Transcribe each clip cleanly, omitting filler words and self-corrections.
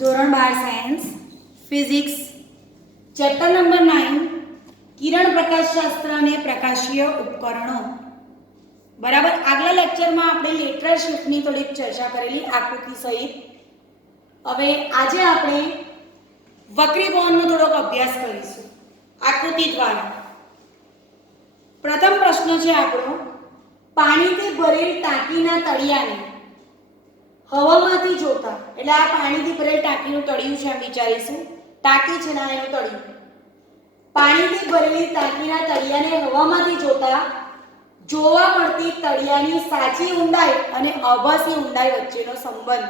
ધોરણ 12 science physics chapter number 9 કિરણ પ્રકાશશાસ્ત્ર અને પ્રકાશીય ઉપકરણો. બરાબર, આગલા લેક્ચરમાં આપણે લેટરલ શિફ્ટની થોડીક ચર્ચા કરેલી આકૃતિ સહિત. હવે આજે આપણે વક્રીકોણનો થોડોક અભ્યાસ કરીશું આકૃતિ દ્વારા. પ્રથમ પ્રશ્ન છે આપણો, પાણીથી ભરેલ ટાંકીના તળિયાને હવામાંથી જોતા, એટલે આ પાણીથી ભરેલ ટાંકીનું તળિયું છે એમ વિચારીશું. ટાંકી છે ના એનું તળિયું. પાણીથી ભરેલી ટાંકીના તળિયાને હવામાંથી જોતા જોવા મળતી તળિયાની સાચી ઊંડાઈ અને આભાસી ઊંડાઈ વચ્ચેનો સંબંધ.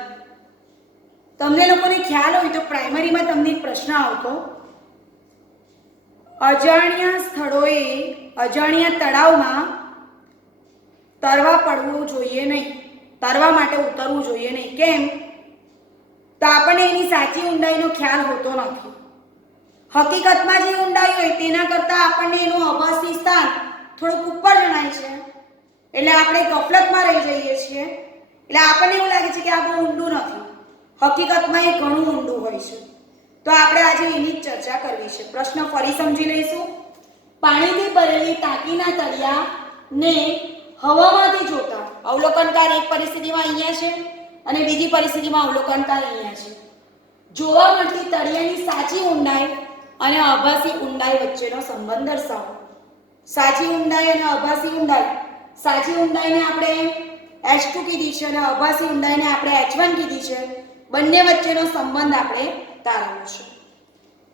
તમને લોકોને ખ્યાલ હોય તો પ્રાઇમરીમાં તમને એક પ્રશ્ન આવતો, અજાણ્યા સ્થળોએ અજાણ્યા તળાવમાં તરવા પડવું જોઈએ નહીં, તરવા માટે ઉતરવું જોઈએ નહીં. કેમ? તો આપણને એની સાચી ઊંડાઈનો ખ્યાલ હોતો નથી. હકીકતમાં જે ઊંડાઈ હોય તેના કરતાં આપણને એનું આભાસી સ્થાન થોડુંક ઉપર જણાય છે, એટલે આપણે ગફલતમાં રહી જઈએ છીએ. એટલે આપણને એવું લાગે છે કે આ બહુ ઊંડું નથી, હકીકતમાં એ ઘણું ઊંડું હોય છે. તો આપણે આજે એની જ ચર્ચા કરવી છે. પ્રશ્ન ફરી સમજી લઈશું. પાણીથી ભરેલી ટાંકીના તળિયાને હવામાંથી જોતા, અવલોકનકાર એક પરિસ્થિતિમાં અહીંયા છે અને બીજી પરિસ્થિતિમાં અવલોકનકાર અહીંયા છે. જોવા મળતી તળિયાની સાચી ઊંડાઈ અને આભાસી ઊંડાઈ વચ્ચેનો સંબંધ દર્શાવો. સાચી ઊંડાઈ અને આભાસી ઊંડાઈ. સાચી ઊંડાઈને આપણે h2 કીધી છે અને આભાસી ઊંડાઈને આપણે h1 કીધી છે. બંને વચ્ચેનો સંબંધ આપણે તારવવો છે.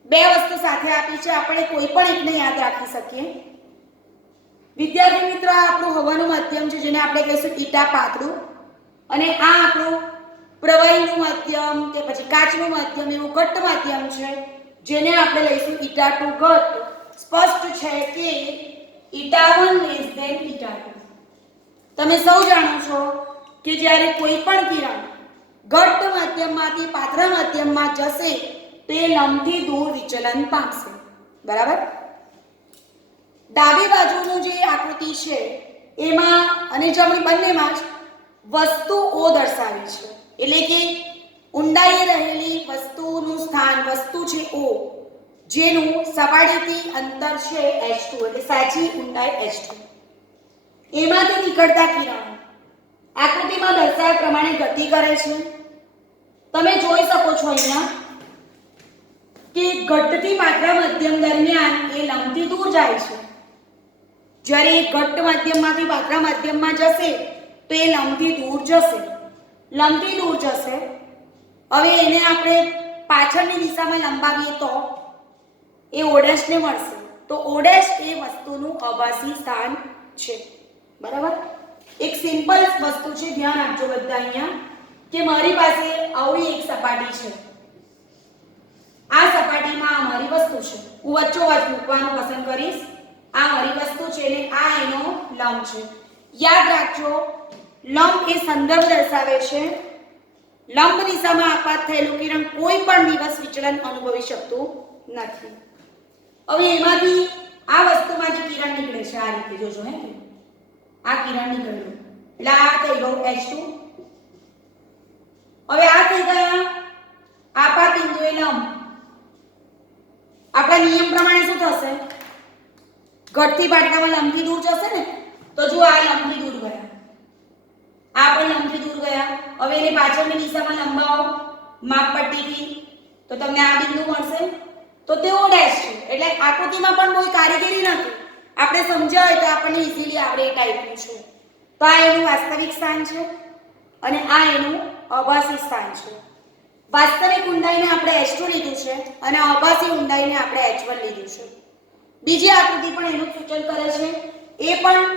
બે વસ્તુ સાથે આપી છે, આપણે કોઈ પણ એકને યાદ રાખી શકીએ. વિદ્યાર્થી મિત્રો, આ આપણું હવાનું માધ્યમ છે જેને આપણે કહીશું ઈટા પાતળું, અને આ આપણું પ્રવાહીનું માધ્યમ કે પછી કાચનું માધ્યમ એવું ઘટ્ટ માધ્યમ છે જેને આપણે લઈશું ઈટા ટુ ઘટ્ટ. સ્પષ્ટ છે કે ઈટા 1 લેસ ધેન ઈટા 2. તમે સૌ જાણો છો કે જ્યારે કોઈ પણ કિરણ ઘટ્ટ માધ્યમમાંથી પાતળા માધ્યમમાં જશે તે લંબથી દૂર વિચલન પામશે. બરાબર? ડાબી બાજુનું જે આકૃતિ છે એમાં અને જમણી બંનેમાં જ વસ્તુ O દર્શાવી છે, એટલે કે ઊંડાઈએ રહેલી વસ્તુનું સ્થાન, વસ્તુ છે O, જેનું સપાટીથી અંતર છે h2, એટલે સાચી ઊંડાઈ h2. એમાંથી નીકળતા કિરણો આકૃતિમાં દર્શાવ્યા પ્રમાણે ગતિ કરે છે. તમે જોઈ શકો છો અહીંયા કે ઘટ્ટથી પાતળા માધ્યમ દરમિયાન એ લંબથી દૂર જાય છે. જ્યારે એ ઘટ્ટ માધ્યમમાંથી પાતળા માધ્યમમાં જશે તો એ લંબથી દૂર જશે. લંબથી દૂર જશે. હવે એને આપણે પાછળની દિશામાં લંબાવીએ તો એ ઓડેશને મળશે. તો ઓડેશ એ વસ્તુનું આભાસી સ્થાન છે. બરાબર? એક સિમ્પલ વસ્તુ છે, ધ્યાન આપજો બધા અહીંયા, કે મારી પાસે આવી એક સપાટી છે. આ સપાટીમાં આ મારી વસ્તુ છે. હું વચ્ચોવચ મૂકવાનું પસંદ કરીશ. આ મારી વસ્તુ છે અને આ એનો લંબ છે. યાદ રાખજો, લંબ એ સંદર્ભ દર્શાવે છે. લંબ દિશામાં આપાત થયેલું કિરણ કોઈ પણ દિવસ વિચલન અનુભવી શકતું નથી. હવે એમાંથી આ વસ્તુમાંથી કિરણ નીકળે છે આ રીતે, જોજો હે, આ કિરણ નીકળ્યું એટલે આ થઈ ગયું h2. હવે આ થઈ ગયા આપાત બિંદુએ લંબ. આપણા નિયમ પ્રમાણે શું થશે? ઘટથી પાટલામાં લંબથી દૂર જશે ને, તો જો આ લંબથી દૂર ગયા, આ પણ લંબથી દૂર ગયા. હવે એની પાછળની દિશામાં લંબાવો માપપટ્ટીથી, તો તમને આ બિંદુ મળશે. તો તે O' છે. એટલે આકૃતિમાં પણ કોઈ કારીગરી નથી, આપણે સમજ્યા હોય તો આપણને ઈઝીલી આવડે એ ટાઈપનું છે. તો આ એનું વાસ્તવિક સ્થાન છે અને આ એનું આભાસી સ્થાન છે. વાસ્તવિક ઊંડાઈને આપણે h2 લીધું છે અને આભાસી ઊંડાઈને આપણે h1 લીધું છે. બીજી આકૃતિ પણ એનું સૂચન કરે છે. એ પણ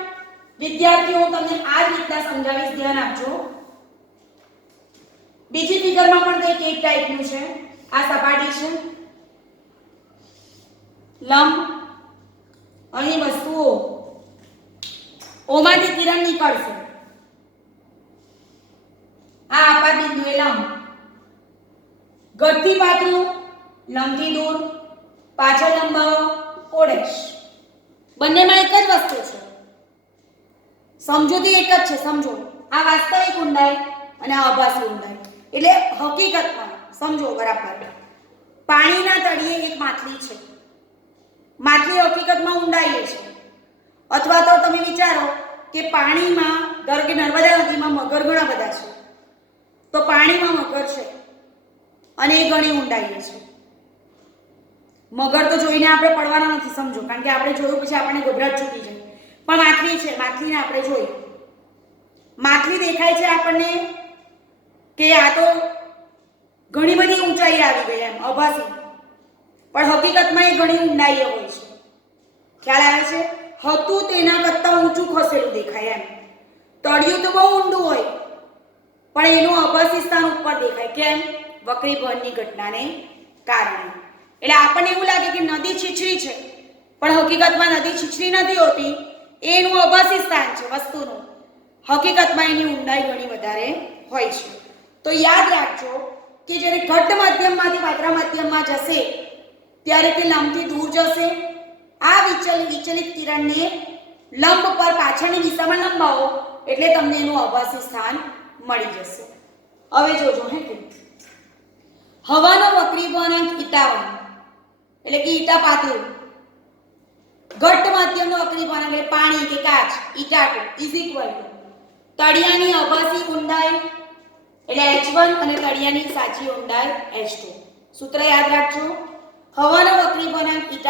વિદ્યાર્થીઓ તમને આ જ રીતના સમજાવીશ, ધ્યાન આપજો. બીજી ફિગરમાં પણ કંઈક એક ટાઈપનું છે. આ સપાટી છે, લંબ, અહીં વસ્તુઓ, ઓમાંથી કિરણ નીકળશે. આ આપાત બિંદુએ લંબ, ઘટથી પાતળું, લંબથી દૂર, પાછળ લંબાવો, ઓડેશ. બંનેમાં એક જ વસ્તુ છે, સમજૂતી એક જ છે. સમજો, આ વાસ્તવિક ઊંડાઈ અને આભાસી ઊંડાઈ. એટલે હકીકતમાં સમજો બરાબર. પાણીના તળિયે એક માછલી છે. માછલી હકીકતમાં ઊંડાઈએ છે. અથવા તો તમે વિચારો કે પાણીમાં ધારો કે નર્મદા નદીમાં મગર ઘણા બધા છે, તો પાણીમાં મગર છે અને એ ઘણી ઊંડાઈએ છે. મગર તો જોઈને આપણે પડવાના નથી, સમજો, કારણ કે આપણે જોયું પછી આપણને ગભરાટ છૂટી જાય. પણ માછલી છે, માછલીને આપણે જોઈ, માછલી દેખાય છે આપણને કે આ તો ઘણી બધી ઊંચાઈ આવી ગઈ, એમ અભાસી, પણ હકીકતમાં એ ઘણી ઊંડાઈએ હોય છે. ખ્યાલ આવે છે? હતું તેના કરતાં ઊંચું ખસેલું દેખાય, એમ. તળિયું તો બહુ ઊંડું હોય પણ એનું અભાસી સ્થાન ઉપર દેખાય. કેમ? વક્રીભવનની ઘટનાને કારણે. એટલે આપણને એવું લાગે કે નદી છીછરી છે, પણ હકીકતમાં નદી છીછરી નથી હોતી, એનું અભાસી સ્થાન છે વસ્તુનું. હકીકતમાં એની ઊંડાઈ ઘણી વધારે હોય છે. તો યાદ રાખજો કે જ્યારે ઘટ્ટ માધ્યમમાંથી પાતળા માધ્યમમાં જશે ત્યારે તે લંબથી દૂર જશે. આ વિચલિત કિરણને લંબ પર પાછળની દિશામાં લંબાવો એટલે તમને એનું અભાસી સ્થાન મળી જશે. હવે જોજો હે કે હવાનો વક્રીભવનાંક η1 એટલે કે ઈટા પાતળું, ઘટ્ટ માધ્યમનો વક્રીભવનાંક એટલે પાણી કે કાચ η2 તળિયાની અભાસી ઊંડાઈ એટલે h1 અને તળિયાની સાચી ઊંડાઈ h2. સૂત્ર યાદ રાખજો. હવાનો વક્રીભવનાંક η1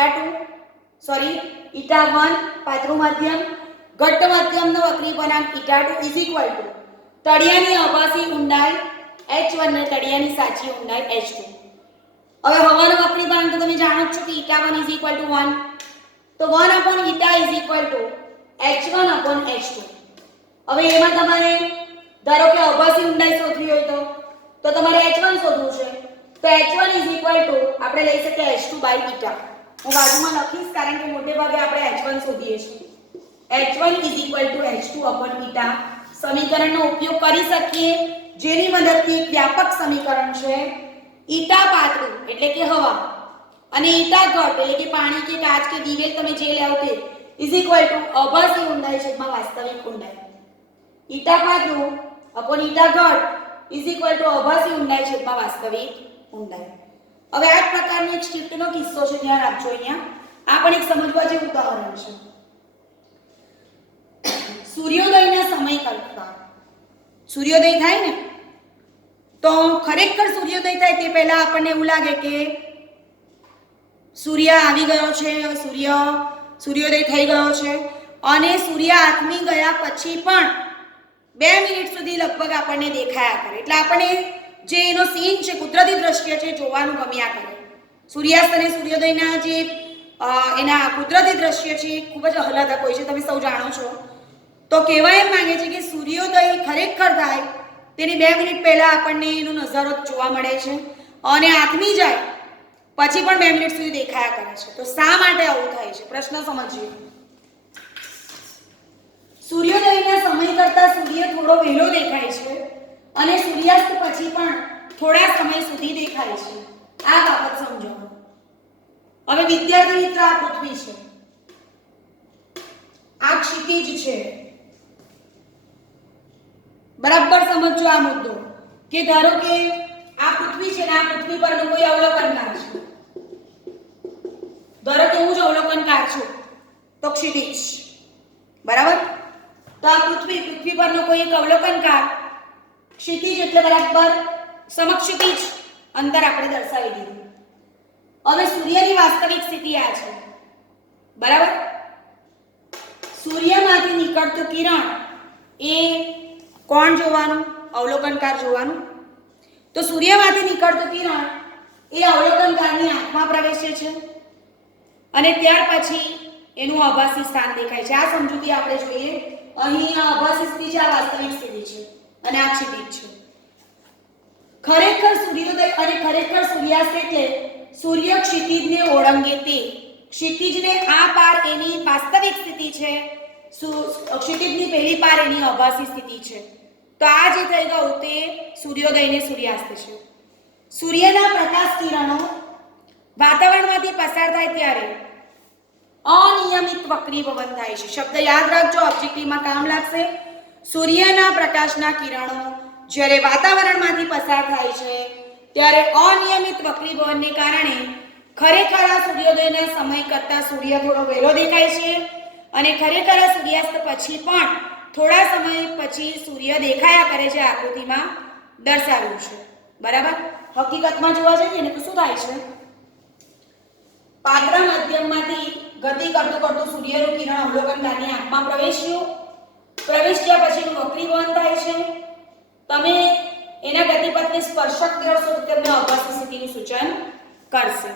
પાતળું માધ્યમ, ઘટ્ટ માધ્યમનો વક્રીભવનાંક η2 તળિયાની અભાસી ઊંડાઈ h1 અને તળિયાની સાચી ઊંડાઈ h2. હવે હવાનો વક્રીભવનાંક તો તમે જાણો જ છો કે η1 1, તો 1/η h1/h2. હવે એમાં તમારે ધારો કે અભાસી ઊંડાઈ શોધવી હોય તો તમારે h1 શોધવું છે, તો h1 આપણે લઈ શકીએ h2/η. હું બાજુમાં લખીશ કારણ કે મોટે ભાગે આપણે h1 શોધીએ છીએ. h1 h2/η સમીકરણનો ઉપયોગ કરી શકીએ, જેની મદદથી એક વ્યાપક સમીકરણ છે ઈટા પાતળું એટલે કે હવા અને ઈટા ઘટ એટલે કે પાણી કે કાચ કે દિવેલ તમે જે લેવો તે અભાસી ઊંડાઈ છેદમાં વાસ્તવિક ઊંડાઈ. ઈટા પાતળું ઈટા ઘટ અભાસી ઊંડાઈ છેદમાં વાસ્તવિક ઊંડાઈ. હવે આ પ્રકારનો એક શિફ્ટનો કિસ્સો છે, ધ્યાન આપજો. અહીંયા આ પણ એક સમજવા જેવું ઉદાહરણ છે. સૂર્યોદયના સમય કરતા સૂર્યોદય થાય ને તો ખરેખર સૂર્યોદય થાય તે પહેલા આપણને એવું લાગે કે સૂર્ય આવી ગયો છે, સૂર્યોદય થઈ ગયો છે, અને સૂર્ય આથમી ગયા પછી પણ 2 મિનિટ સુધી લગભગ આપણને દેખાયા કરે. એટલે આપણને જે એનો સીન છે, કુદરતી દ્રશ્ય છે, જોવાનું ગમ્યા કરે. સૂર્યાસ્ત અને સૂર્યોદયના જે એના કુદરતી દ્રશ્ય છે ખૂબ જ આહલાદક હોય છે, તમે સૌ જાણો છો. તો કહેવાય એમ માંગે છે કે સૂર્યોદય ખરેખર થાય તેની 2 મિનિટ પહેલા આપણને એનો નજારો જોવા મળે છે, અને આથમી જાય પછી પણ 2 મિનિટ સુધી દેખાયા કરે છે. તો શા માટે આવું થાય છે? પ્રશ્ન સમજીએ. સૂર્યોદયના સમય કરતા સૂર્ય થોડો વહેલો દેખાય છે અને સૂર્યાસ્ત પછી પણ થોડા સમય સુધી દેખાય છે. આ બાબત સમજો. હવે વિદ્યાર્થી મિત્ર, આ પૃથ્વી છે, આ ક્ષિતિજ છે. બરાબર સમજો આ મુદ્દો કે ધારો કે આ પૃથ્વી છે ને આ પૃથ્વી પરનો કોઈ અવલોકનકાર છે. ધારો કે હું જ અવલોકનકાર છું તો ક્ષિતિજ, બરાબર. તો આ પૃથ્વી પરનો કોઈ એક અવલોકનકાર, ક્ષિતિજ એટલે બરાબર સમક્ષિતિજ અંતર આપણે દર્શાવી દીધું. હવે સૂર્યની વાસ્તવિક સ્થિતિ આ છે, બરાબર. સૂર્યમાંથી નીકળતું કિરણ એ કોણ જોવાનું? અવલોકનકાર જોવાનું. તો સૂર્યમાંથી નીકળતું કિરણ એ અવલોકનકારની આંખમાં પ્રવેશે છે અને ત્યાર પછી એનું આભાસી સ્થાન દેખાય છે. આ સમજૂતી આપણે જોઈએ. અહીં આ આભાસી સ્થિતિ છે, આ વાસ્તવિક સ્થિતિ છે અને આ ક્ષિતિજ છે. ખરેખર સૂર્યોદય અને ખરેખર સૂર્યાસ્ત એટલે સૂર્ય ક્ષિતિજને ઓળંગે તે. ક્ષિતિજને આ પાર એની વાસ્તવિક સ્થિતિ છે, ક્ષિતિજની પહેલી પાર એની આભાસી સ્થિતિ છે. તો આ જે થઈ ગયું તે સૂર્યોદય ને સૂર્યાસ્ત છે. સૂર્યના પ્રકાશ કિરણો વાતાવરણમાંથી પસાર થાય ત્યારે અનિયમિત વક્રીભવન થાય છે. શબ્દ યાદ રાખજો, ઓબ્જેક્ટિવમાં કામ લાગશે. સૂર્યના પ્રકાશના કિરણો જ્યારે વાતાવરણમાંથી પસાર થાય છે ત્યારે અનિયમિત વક્રીભવનને કારણે ખરેખર આ સૂર્યોદયના સમય કરતાં સૂર્ય થોડો વહેલો દેખાય છે અને ખરેખર આ સૂર્યાસ્ત પછી પણ થોડા સમય પછી સૂર્ય દેખાયા કરે છે, આકૃતિમાં દર્શાવ્યું છે. બરાબર. હકીકતમાં જોવા જઈએ ને તો શું થાય છે, પાત્ર માધ્યમમાંથી ગતિ કરતું કરતું સૂર્યનું કિરણ અવલોકનકારની આંખમાં પ્રવેશ્યા પછીનું વક્રીભવન થાય છે. તમે એના ગતિપથને સ્પર્શક દ્રષ્ટિ તમને અવકાશી સ્થિતિનું સૂચન કરશે.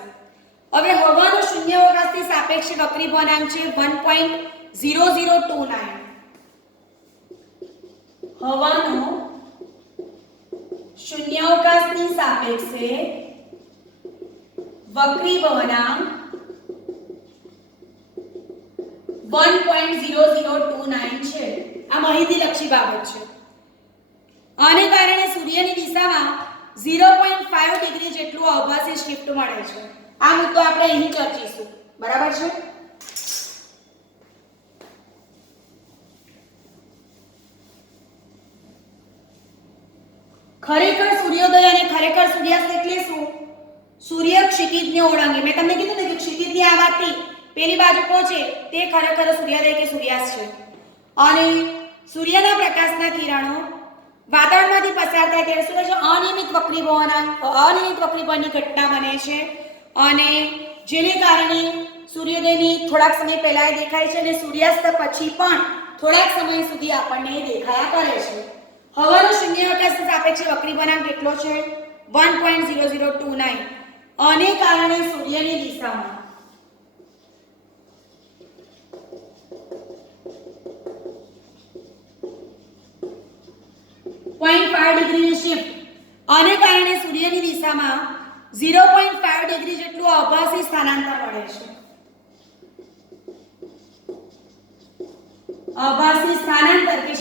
હવે હવાનું શૂન્યાવકાશથી સાપેક્ષ વક્રીભવનાંક છે 1.0029. હવાનો શૂન્યાવકાશની સાપેક્ષે વક્રીભવનાંક 1.0029 છે. આ માહિતીલક્ષી બાબત છે. આને કારણે સૂર્યની દિશામાં 0.5 ડિગ્રી જેટલું અવકાશી શિફ્ટ મળે છે. આ મુદ્દો આપણે અહીં ચર્ચીશું. બરાબર છે. ખરેખર સૂર્યોદય અને ખરેખર સૂર્યાસ્ત એટલે શું? સૂર્ય ક્ષિતિજને ઓળંગે. મેં તમને કીધું ને કે ક્ષિતિજની આ વાતથી પેલી બાજુ પહોંચે તે ખરેખર સૂર્યોદય કે સૂર્યાસ્ત છે. અને સૂર્યના પ્રકાશના કિરણો વાદળમાંથી પસાર થાય ત્યારે શું છે, અનિયમિત વક્રીભવનની ઘટના બને છે અને જેને કારણે સૂર્યોદયની થોડાક સમય પહેલા દેખાય છે અને સૂર્યાસ્ત પછી પણ થોડાક સમય સુધી આપણને દેખાયા કરે છે. હવાનો શૂન્યાવકાશ સાપેક્ષે વક્રીભવનાંક કેટલો છે? 1.0029. આને કારણે સૂર્યની દિશામાં 0.5 ડિગ્રીની શિફ્ટ. આને કારણે સૂર્યની દિશામાં 0.5 ડિગ્રી જેટલું આભાસી સ્થાનાંતર મળે છે. આભાસી સ્થાનાંતર કે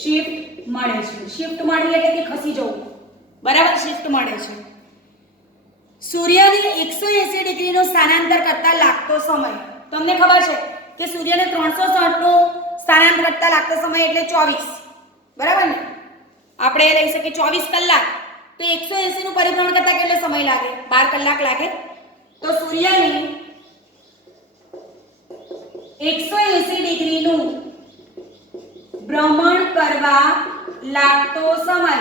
શિફ્ટ મળે છે. શિફ્ટ મળી એટલે કે ખસી જવું. બરાબર. શિફ્ટ મળે છે. સૂર્યને 180 ડિગ્રીનું સ્થાનાંતર કરતા લાગતો સમય, તમને ખબર છે કે સૂર્યને 360 નું સ્થાનાંતર કરતા લાગતો સમય એટલે 24. બરાબર ને? આપણે લઈ શકીએ 24 કલાક. તો 180 નું પરિભ્રમણ કરતા કેટલો સમય લાગે? 12 કલાક લાગે. તો સૂર્યને 180 ડિગ્રીનું ભ્રમણ કરવા લાગતો સમય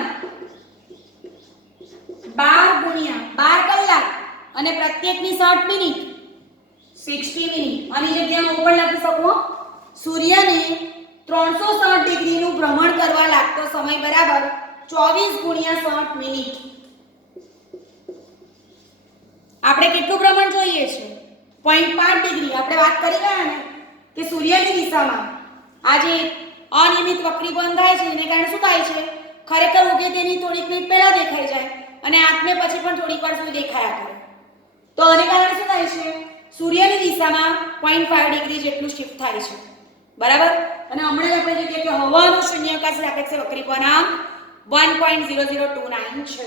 12 ગુણ્યા 12 કલાક અને પ્રત્યેકની 60 મિનિટ 60 મિનિટ. આની જગ્યામાં ઉપર લખી શકો સૂર્યને 360 ડિગ્રીનું ભ્રમણ કરવા લાગતો સમય બરાબર 24 ગુણ્યા 60 મિનિટ. આપણે કેટલું ભ્રમણ જોઈએ છે? 0.5 ડિગ્રી. આપણે વાત કરી રહ્યા ને કે સૂર્યની દિશામાં આજે અનિયમિત વક્રીભવન થાય છે એને કારણે શું થાય છે, ખરેખર ઉગે તેની થોડીક મિનિટ પહેલા દેખાઈ જાય અને આંખને પછી પણ થોડીક વાર સુધી દેખાયા કરે. તો આને કારણે શું થાય છે, સૂર્યની દિશામાં 0.5 ડિગ્રી જેટલું શિફ્ટ થાય છે. બરાબર. અને હમણાં આપણે જોઈએ કે હવાનું શૂન્યાવકાશ સાપેક્ષે વક્રીભવનાંક 1.0029 છે.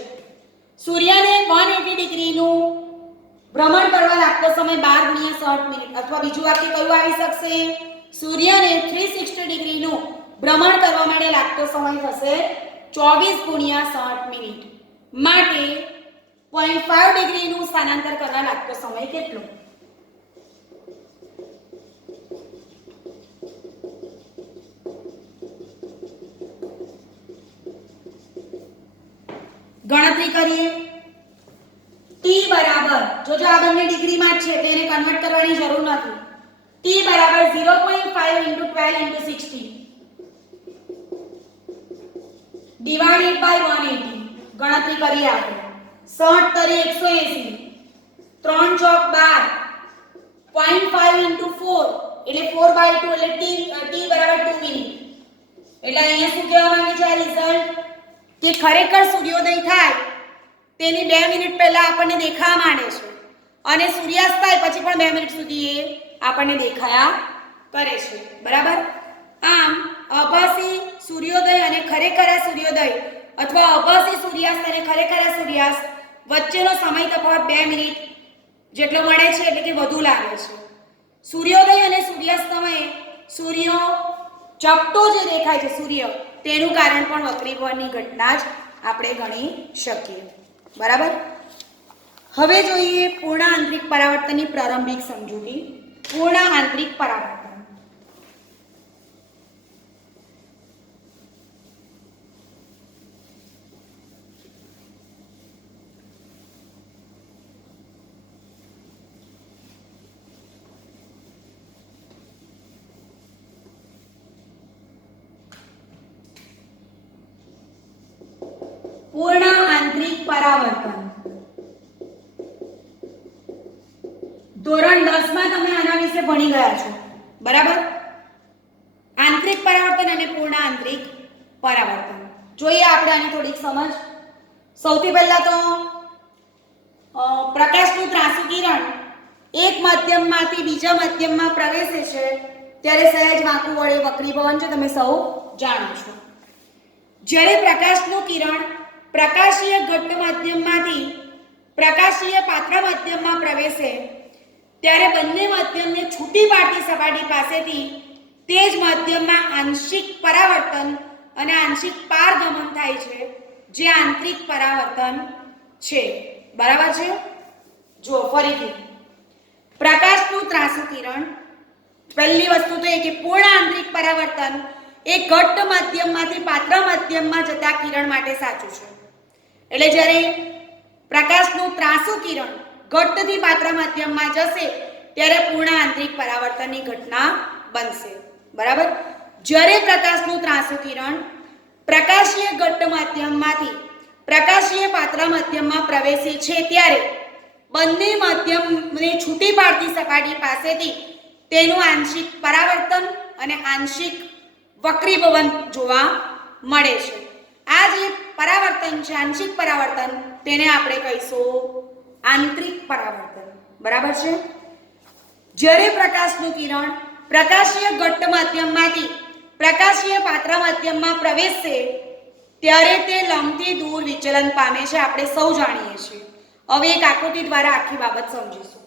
સૂર્યને 180 ડિગ્રીનું ભ્રમણ કરવા લાગતો સમય 12 ગુણ્યા 60 મિનિટ. અથવા બીજું વાક્ય કયું આવી શકશે? સૂર્યને 360 ડિગ્રીનું ભ્રમણ કરવા માટે લાગતો સમય થશે 24 ગુણ્યા 60 મિનિટ. માટે 0.5 ડિગ્રીનું સ્થાનાંતર કરવા લાગતો સમય કેટલો? ગણતરી કરીએ. t બરાબર જો આ બંને ડિગ્રીમાં છે તો એને કન્વર્ટ કરવાની જરૂર નથી. t બરાબર 0.5 * 12 * 60 ડિવાઇડેડ બાય 180. ગણતરી કરીએ આપણે. 60 તરી 180, 3 ચોક 12, 0.5 * 4 એટલે 4/2 એટલે t બરાબર 2 મિનિટ. એટલે અહીંયા શું કહેવા માંગે છે આ રિઝલ્ટ કે ખરેખર સૂર્યોદય થાય તેની 2 મિનિટ પહેલા આપણને દેખાવા માંડે છે અને સૂર્યાસ્ત થાય પછી પણ 2 મિનિટ સુધી એ આપણને દેખાયા કરે છે. બરાબર. આમ આભાસી સૂર્યોદય અને ખરેખર સૂર્યોદય અથવા આભાસી સૂર્યાસ્ત અને ખરેખર સૂર્યાસ્ત વચ્ચેનો સમય તફાવત 2 મિનિટ જેટલો મળે છે એટલે કે વધુ લાગે છે. સૂર્યોદય અને સૂર્યાસ્ત સમયે સૂર્ય ચપટો જે દેખાય છે સૂર્ય, તેનું કારણ પણ વક્રીભવનની ઘટના જ આપણે ગણી શકીએ. બરાબર. હવે જોઈએ પૂર્ણ આંતરિક પરાવર્તનની પ્રારંભિક સમજૂતી. પૂર્ણ આંતરિક પરાવર્તન પૂર્ણ આંતરિક પરાવર્તન ધોરણ 10 માં તમે આના વિશે ભણી ગયા છો. બરાબર. આંતરિક પરાવર્તન અને પૂર્ણ આંતરિક પરાવર્તન જોઈએ આપણે આની થોડીક સમજ. સૌથી પહેલા તો પ્રકાશનું ત્રાંસુ કિરણ એક માધ્યમમાંથી બીજા માધ્યમમાં પ્રવેશે છે ત્યારે સહેજ વાંકું વળે વક્રીભવન છે, તમે સૌ જાણો છો. જ્યારે પ્રકાશનું કિરણ પ્રકાશીય ઘટ્ટ માધ્યમમાંથી પ્રકાશીય પાત્ર માધ્યમમાં પ્રવેશે ત્યારે બંને માધ્યમને છૂટી પાડતી સપાટી પાસેથી તે જ માધ્યમમાં આંશિક પરાવર્તન અને આંશિક પારગમન થાય છે, જે આંતરિક પરાવર્તન છે. બરાબર છે. જો ફરીથી પ્રકાશનું ત્રાંસુ કિરણ, પહેલી વસ્તુ તો એ કે પૂર્ણ આંતરિક પરાવર્તન એ ઘટ્ટ માધ્યમમાંથી પાત્ર માધ્યમમાં જતા કિરણ માટે સાચું છે. એટલે જ્યારે પ્રકાશનું ત્રાંસુ કિરણ ઘટ્ટથી પાત્ર માધ્યમમાં જશે ત્યારે પૂર્ણ આંતરિક પરાવર્તનની ઘટના બનશે. બરાબર. જ્યારે પ્રકાશનું ત્રાંસુ કિરણ પ્રકાશીય ઘટ્ટ માધ્યમમાંથી પ્રકાશીય પાત્ર માધ્યમમાં પ્રવેશે છે ત્યારે બંને માધ્યમને છૂટી પાડતી સપાટી પાસેથી તેનું આંશિક પરાવર્તન અને આંશિક વક્રીભવન જોવા મળે છે. આ જે પરાવર્તન છે, આંશિક પરાવર્તન, તેને આપણે કહીશું આંતરિક પરાવર્તન. બરાબર છે. જ્યારે પ્રકાશનું કિરણ પ્રકાશીય ઘટ્ટ માધ્યમમાંથી પ્રકાશીય પાત્ર માધ્યમમાં પ્રવેશશે ત્યારે તે લંબથી દૂર વિચલન પામે છે, આપણે સૌ જાણીએ છીએ. હવે એક આકૃતિ દ્વારા આખી બાબત સમજીશું.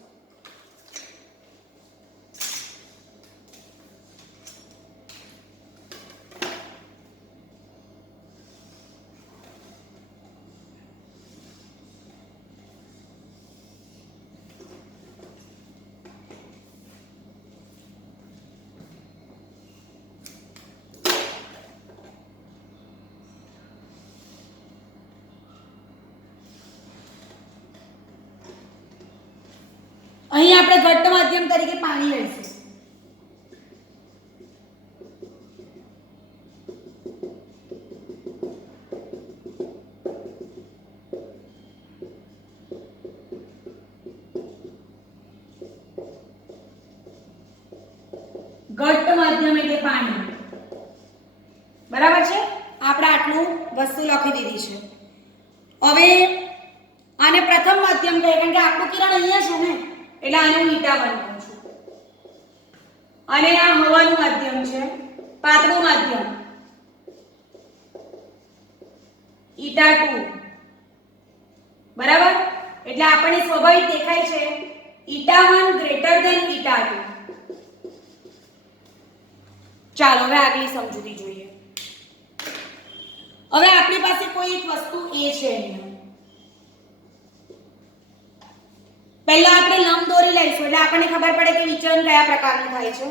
અહીં આપણે ઘટ્ટ માધ્યમ તરીકે પાણી લઈશું. ઘટ્ટ માધ્યમ એટલે પાણી. બરાબર છે. આપણે આટલું વસ્તુ લખી દીધી છે. હવે આને પ્રથમ માધ્યમ કહે, કારણ કે આપણું કિરણ અહીંયા છે ને, એટલે આને હું ઈટા બનાવું છું. અને આ હવાનું માધ્યમ છે, પાતળું માધ્યમ ઈટા 2. બરાબર. એટલે આપણને સ્વાભાવિક દેખાય છે ઈટા 1 ગ્રેટર ધેન ઈટા 2. ચાલો હવે આગલી સમજૂતી જોઈએ. હવે આપણી પાસે કોઈ એક વસ્તુ A છે અહીંયા. પહેલા આપણે લંબ દોરી લઈશું એટલે આપણને ખબર પડે કે વિચલન કયા પ્રકારનું થાય છે.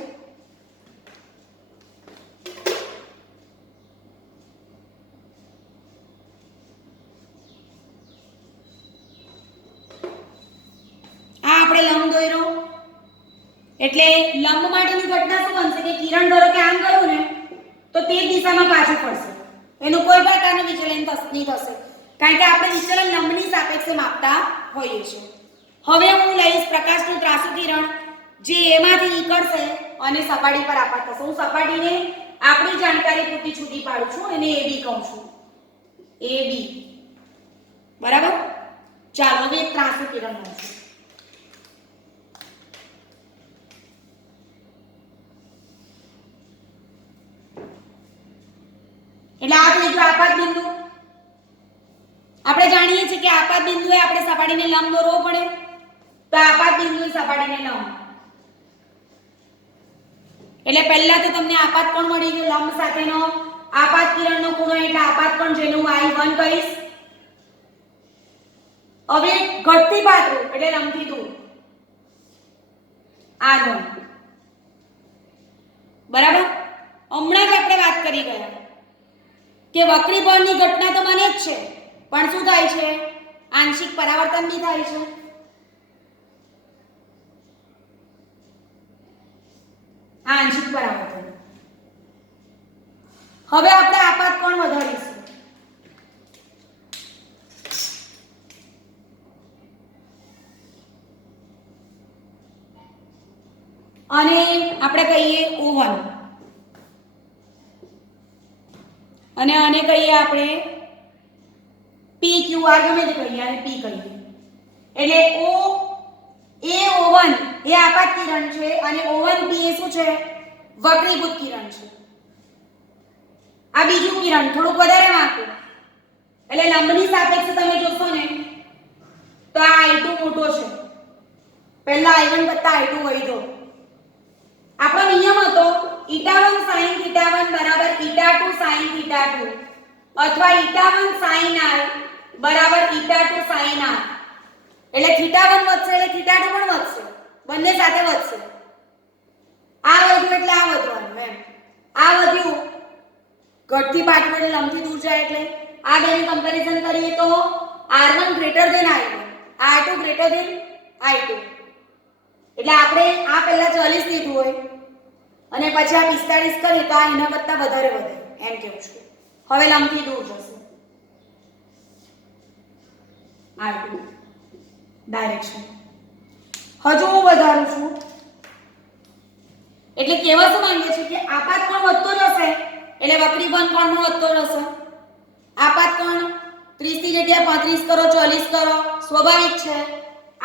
આ આપણે લંબ દોર્યો એટલે લંબ માટેની ઘટના શું બનશે કે કિરણ ધારો કે આમ ગયું ને તો તે દિશામાં પાછું ફરશે, એનું કોઈ પ્રકારનું વિચલન નહીં થશે, કારણ કે આપણે વિચલન લંબની સાપેક્ષે માપતા હોઈએ છીએ. હવે હું લઈશ પ્રકાશનું ત્રાંસુ કિરણ જે એમાંથી નીકળશે અને સપાટી પર આપાત થશે. હું સપાટીને આપણી જાણકારી પૂરતી છૂટી પાડું છું, એને AB કહું છું. AB. બરાબર. ચાલો હવે એક ત્રાંસુ કિરણ લઈશું. એટલે આ થઈ ગયું આપાત બિંદુ. આપણે જાણીએ છીએ કે આપાત બિંદુએ આપણે સપાટીને લંબ દોરવો પડે, તો આપાત બિંદુએ સપાટીને લંબ એટલે પહેલા તો તમને આપાત કોણ મળી ગયો લંબ સાથેનો આપાત કિરણનો ખૂણો એટલે આપાત કોણ જેનું હું I1 કહીશ. હવે ઘટતી પાતળું એટલે લંબથી દૂર R1 બરાબર. હમણાં જ આપણે વાત કરી ગયા કે વક્રીભવનની ઘટના તો મને જ છે પણ શું થાય છે આંશિક પરાવર્તન બી થાય છે. આંશિક પરાવર્તન. હવે આપણે આપાત કોણ વધારીશું. અને આપણે કહીએ O1 અને આને કહીએ આપણે PQR ગમે તે કહીએ અને P કહીએ. એટલે O1 એ આપાત કિરણ છે અને O1P એ શું છે વક્રીભૂત કિરણ છે. આ બીજું કિરણ થોડુંક વધારે વાંકું એટલે લંબની સાપેક્ષે તમે જોશો ને તો આ I2 મોટો છે. પહેલા I1 કરતા I2 વધ્યો. આપણો નિયમ હતો η1 sin θ1 બરાબર η2 sin θ2 અથવા η1 sin r બરાબર η2 sin r. એટલે θ1 વધશે એટલે θ2 પણ વધશે, બંને સાથે વધશે. આ વધ્યું એટલે આ વધવાનું એમ. આ વધ્યું ઘટતી પાછળ એટલે લંબથી દૂર જાય એટલે આ બેની કમ્પેરિઝન કરીએ તો R1 greater than I1 R2 greater than I2. એટલે આપણે આ પહેલા 40 લીધું હોય અને પછી આ 45 કરીએ તો આ એના કરતા વધારે વધે એમ કેવું છું. હવે લંબથી દૂર જશે R2 ડાયરેક્શન. હજુ હું વધારું છું એટલે કેવા શું માંગે છે કે આપાત કોણ વધતો જશે એટલે વક્રીભવન કોણ પણ વધતો જશે. આપાત કોણ 30 ની જગ્યાએ 35 કરો 40 કરો સ્વાભાવિક છે.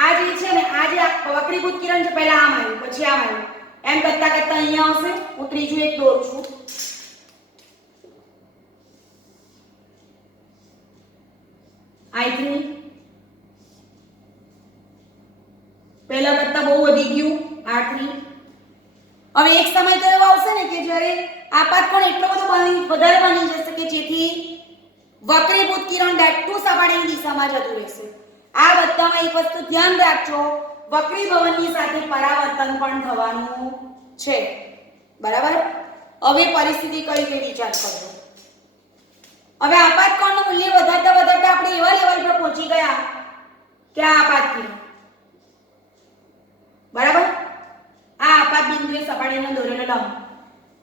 આ જે છે ને આ જે વક્રીભૂત કિરણ છે પહેલા આમ આવ્યું પછી આમ આવ્યું એમ કરતા કરતા અહીંયા આવશે. હું ત્રીજું એક દોરું છું. I3 પહેલા કરતા બહુ વધી ગયું R3. હવે એક સમય તો એવો આવશે ને કે જ્યારે આપાત કોણ એટલો બધો વધારે બની જશે કે જેથી વક્રીભૂત કિરણ ડાયરેક્ટ સપાટીની દિશામાં જતું રહેશે. આ બધામાં એક વસ્તુ ધ્યાન રાખજો વક્રીભવનની સાથે પરાવર્તન પણ થવાનું છે. બરાબર. હવે પરિસ્થિતિ કઈ તે વિચાર કરજો. હવે આપાત કોણનું મૂલ્ય વધારતા વધારતા આપણે એવા લેવલ પર પહોંચી ગયા કે આ આપાત કિરણ બરાબર આ આપાત બિંદુએ સપાટીનો દોરેલો લંબ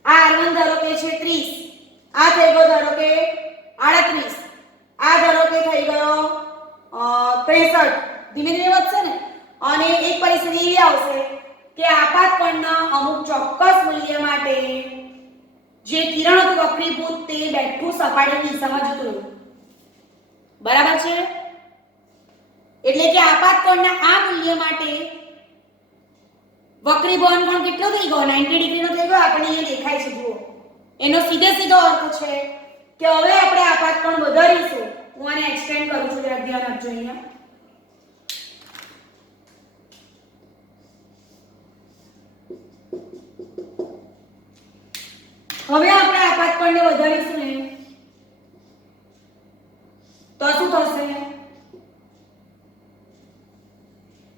આ R1 ધારો કે છે 30 આ થઈ ગયો ધારો કે 38 આ ધારો કે થઈ ગયો 63 ધીમે ધીમે વધશે ને. અને એક પરિસ્થિતિ એવી આવશે કે આપાત કોણના અમુક ચોક્કસ મૂલ્ય માટે જે કિરણ હતું વક્રીભૂત તે બેઠું સપાટીની દિશામાં જતું રહ્યું. બરાબર છે. એટલે કે આપાત કોણના આ મૂલ્ય માટે વક્રીભવન કોણ કેટલો થઈ ગયો 90 ડિગ્રીનો થઈ ગયો. આપણે અહીંયા દેખાય છે જુઓ. એનો સીધો અર્થ છે કે હવે આપણે આપાત કોણ વધારીશું. હું આને એક્સટેન્ડ કરું છું જરા ધ્યાન આપજો અહીંયા. હવે આપણે આપાત કોણને વધારીશું ને તો શું થશે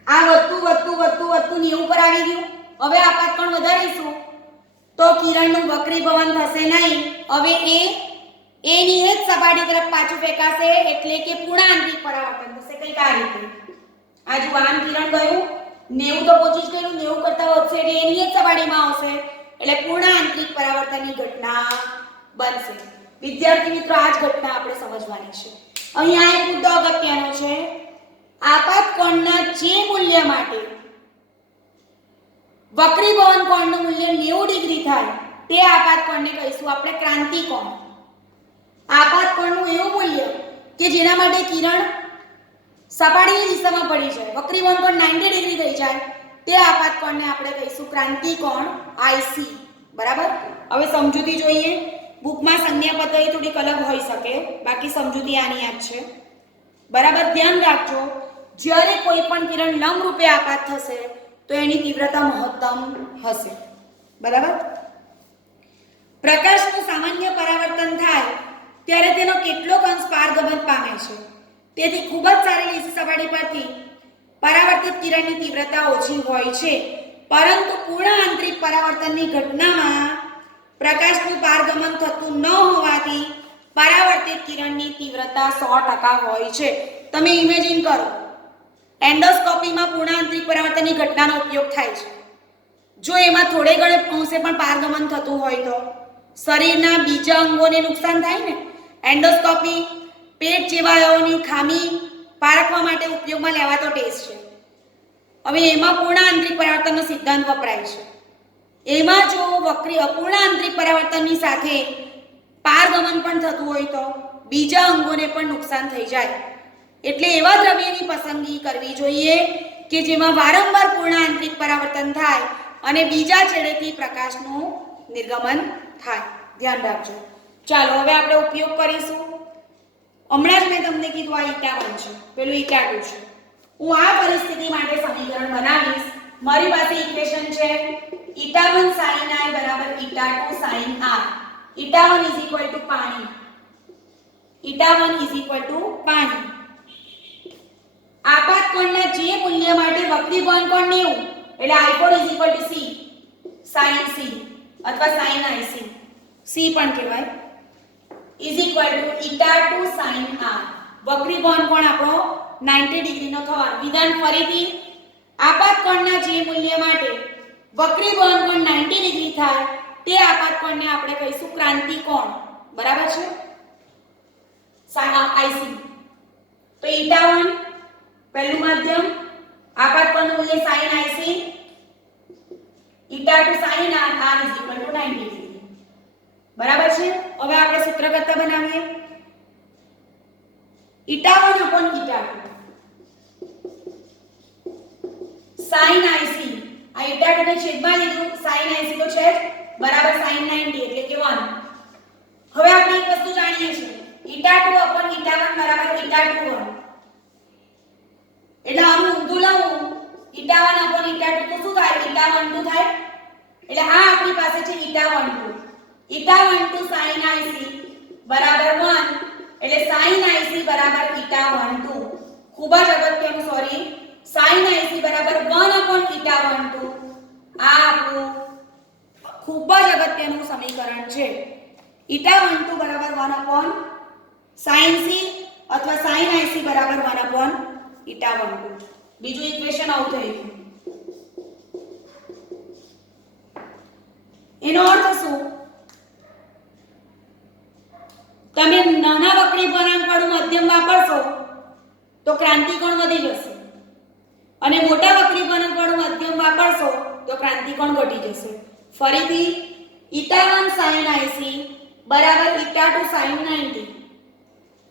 આ વધતું 90 પર આવી ગયું. હવે આપાત કોણ વધારીશું તો કિરણનું વક્રીભવન થશે નહીં. હવે એ ની જ સપાટી તરફ પાછું ફેંકાશે એટલે કે પૂર્ણ આંતરિક પરાવર્તન થશે કંઈક આ રીતે. આ જો આમ કિરણ ગયું 90 તો પહોંચી જ ગયું 90 કરતા વધશે એટલે એની જ સપાટીમાં આવશે એટલે પૂર્ણ આંતરિક પરાવર્તનની ઘટના બનશે. વિદ્યાર્થી મિત્રો આ જ ઘટના આપણે સમજવાની છે. અહીંયા એક મુદ્દો અગત્યનો છે. આપાત કોણના જે મૂલ્ય માટે વક્રીભવન કોણનું મૂલ્ય 90 ડિગ્રી થાય તે આપાત કોણને કહીશું આપણે ક્રાંતિ કોણ. આપાત કોણનું એવું મૂલ્ય કે જેના માટે કિરણ સપાટીની દિશામાં પડી જાય વક્રીભવન કોણ 90 ડિગ્રી થઈ જાય તે આપાત કોણને આપણે કહીશું ક્રાંતિ કોણ IC. બરાબર. હવે સમજૂતી જોઈએ. બુકમાં સંજ્ઞા પદ્ધતિ થોડીક અલગ હોઈ શકે બાકી સમજૂતી આની આ છે. બરાબર. ધ્યાન રાખજો જ્યારે કોઈ પણ કિરણ લંબ રૂપે આપાત થશે તો એની તીવ્રતા મહત્તમ હશે. બરાબર. પ્રકાશનું સામાન્ય પરાવર્તન થાય ત્યારે તેનો કેટલોક અંશ પારગમન પામે છે. તેથી ખૂબ જ સારી લીસી સપાટી પરથી પરાવર્તિત કિરણની તીવ્રતા ઓછી હોય છે, પરંતુ પૂર્ણ આંતરિક પરાવર્તનની ઘટનામાં પ્રકાશનું પારગમન થતું ન હોવાથી પરાવર્તિત કિરણની તીવ્રતા 100% હોય છે. તમે ઇમેજિન કરો, એન્ડોસ્કોપીમાં પૂર્ણ આંતરિક પરાવર્તનની ઘટનાનો ઉપયોગ થાય છે. જો એમાં થોડે ઘણે અંશે પણ પારગમન થતું હોય તો શરીરના બીજા અંગોને નુકસાન થાય ને. એન્ડોસ્કોપી પેટ જેવા અવયવોની ખામી પારખવા માટે ઉપયોગમાં લેવાતો ટેસ્ટ છે. હવે એમાં પૂર્ણ આંતરિક પરાવર્તનનો સિદ્ધાંત વપરાય છે. એમાં જો અપૂર્ણ આંતરિક પરાવર્તનની સાથે પારગમન પણ થતું હોય તો બીજા અંગોને પણ નુકસાન થઈ જાય. એટલે એવા દ્રવ્યની પસંદગી કરવી જોઈએ કે જેમાં વારંવાર પૂર્ણ આંતરિક પરાવર્તન થાય અને બીજા છેડેથી પ્રકાશનું નિર્ગમન થાય. ધ્યાન રાખજો. ચાલો હવે આપણે ઉપયોગ કરીશું. હમણાં જ મેં તમને કીધું આ η1 છે, પેલું η2 છે. હું આ પરિસ્થિતિ માટે સમીકરણ બનાવીશ. મારી પાસે ઇક્વેશન છે η1 sin I બરાબર η2 sin R. η1 is equal to પાણી. η1 ઇઝ ઇક્વલ ટુ પાણી. આપાત કોણના જે મૂલ્ય માટે વક્રી કોણ 90 એટલે I4 is equal to C sin C અથવા sin IC, C પણ કહેવાય, is equal to η2 sin R. વક્રી કોણ આપણો 90 ડિગ્રીનો થવાનો. વિધાન ફરીથી, આપાત કોણના જે મૂલ્ય માટે વક્રી કોણ 90 ડિગ્રી થાય તે આપાત કોણને આપણે કહીશું ક્રાંતિ કોણ. બરાબર છે? IC. તો η1 પહેલું માધ્યમ, આપાત કોણનું મૂલ્ય sin IC, η2 sin R, R is equal to 90 degree. બરાબર છે? હવે આપણે સૂત્ર કરતા બનાવીએ. η1 upon η2 sin IC, આ η2 ને છેદમાં લીધું, sin IC તો છે જ, બરાબર sin 90 એટલે કે 1. હવે આપણે એક વસ્તુ જાણીએ છીએ, η2 upon η1 બરાબર η21. એટલે આનું ઊંધું લઉં, η1 upon η2 તો શું થાય? η12 થાય. એટલે આ આપણી પાસે છે η12. η12 sin IC બરાબર 1 એટલે sin IC બરાબર η12. ખૂબ જ અગત્યનું, સોરી, sin IC બરાબર 1 upon η12. આ આપણું ખૂબ જ અગત્યનું સમીકરણ છે. η12 બરાબર 1 upon sin C અથવા sin IC બરાબર 1 upon η12. બીજું ઇક્વેશન આવું થઈ ગયું. એનો અર્થ શું? તમે નાના વક્રી વળાંક વાળું મધ્યમ વાપરશો તો ક્રાંતિકોણ વધી જશે, અને મોટા વક્રી વળાંક વાળું મધ્યમ વાપરશો તો ક્રાંતિકોણ ઘટી જશે. ફરીથી, η1 sin IC બરાબર η2 sin 90.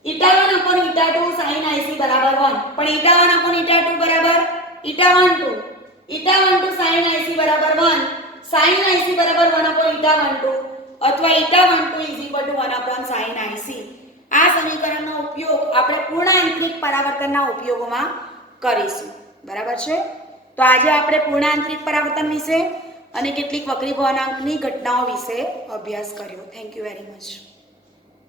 η1 upon η2 sin IC બરાબર 1, પણ η1 upon η2 બરાબર η12. η12 sin IC બરાબર 1, sin IC બરાબર 1 upon η12 અથવા η12 is equal to 1 upon sin IC. આ સમીકરણનો ઉપયોગ આપણે પૂર્ણ આંતરિક પરાવર્તનના ઉપયોગોમાં કરીશું. બરાબર છે? તો આજે આપણે પૂર્ણ આંતરિક પરાવર્તન વિશે અને કેટલીક વક્રી વળાંકની ઘટનાઓ વિશે અભ્યાસ કર્યો. Thank you very much.